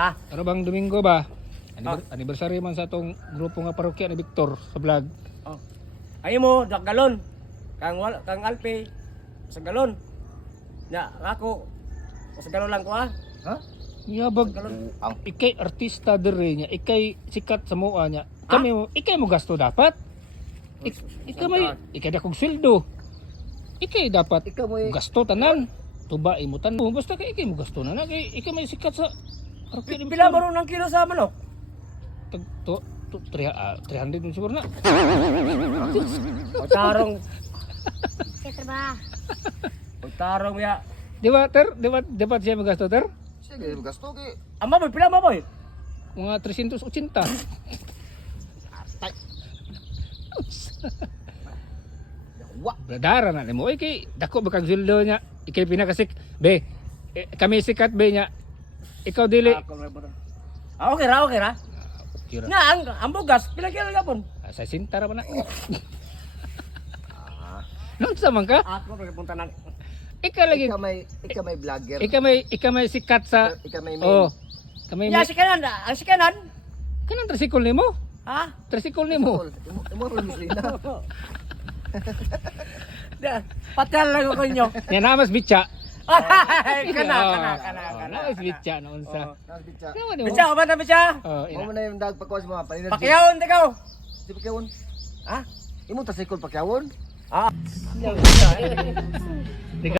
Ha? Ano bang Domingo ba? Anniversary man sa atong grupo nga parokya ni Victor sa vlog. Oh. Ay mo, dak galon. Kang Alpe sa galon. Ya, ako sa galon lang ko ha. Ha? Yabag ang ikay artista dere niya, ikay sikat sa mua niya. Kami mo, ikay mo gasto dapat. Ikay da kog sweldo. Ikay dapat Ikaw mo gasto tanan. Tuba imo tanan. Basta kay ikay mo gasto na kay ikay may sikat sa parokya ni Pila Victor. mo ron ang kilo sa manok? 300 din siguro na. O tarong, Kaya ba? o tarong ya. Di ba, Ter? Di ba siya magasto, Ter? sige gasto kay Ama boy, pila mo boy? Mga 380. wa. Bradara na mo. Kay dako ba kang sweldo niya? Ikay pinakasik. Be, kami sikat be niya. Ikaw dili. Okay ra, okay ra. Kira. Na, ang bugas, pila kilo yapon? Sa sinta ra man na. Nung sa man ka? Ako punta na. Ikaw lagi. Ikaw may vlogger. Ikaw may sikat sa. Ikaw may Oh. Kami Ya, si kanan, ang si kanan. kanang tricycle nimo. Ha? Tricycle nimo. Imo lang mislina. Patal lang ako inyo. Yan namas bitya. Kana. Namas bitya na unsa. Nas bitsa. Naman mo. Bicha, ba na bicha? Oh, Mo man na yung dag pagkuwas mo paninad. Pakyawon ikaw. Di pakyawon. Ha? Imo ta sikol pakyawon. Ah.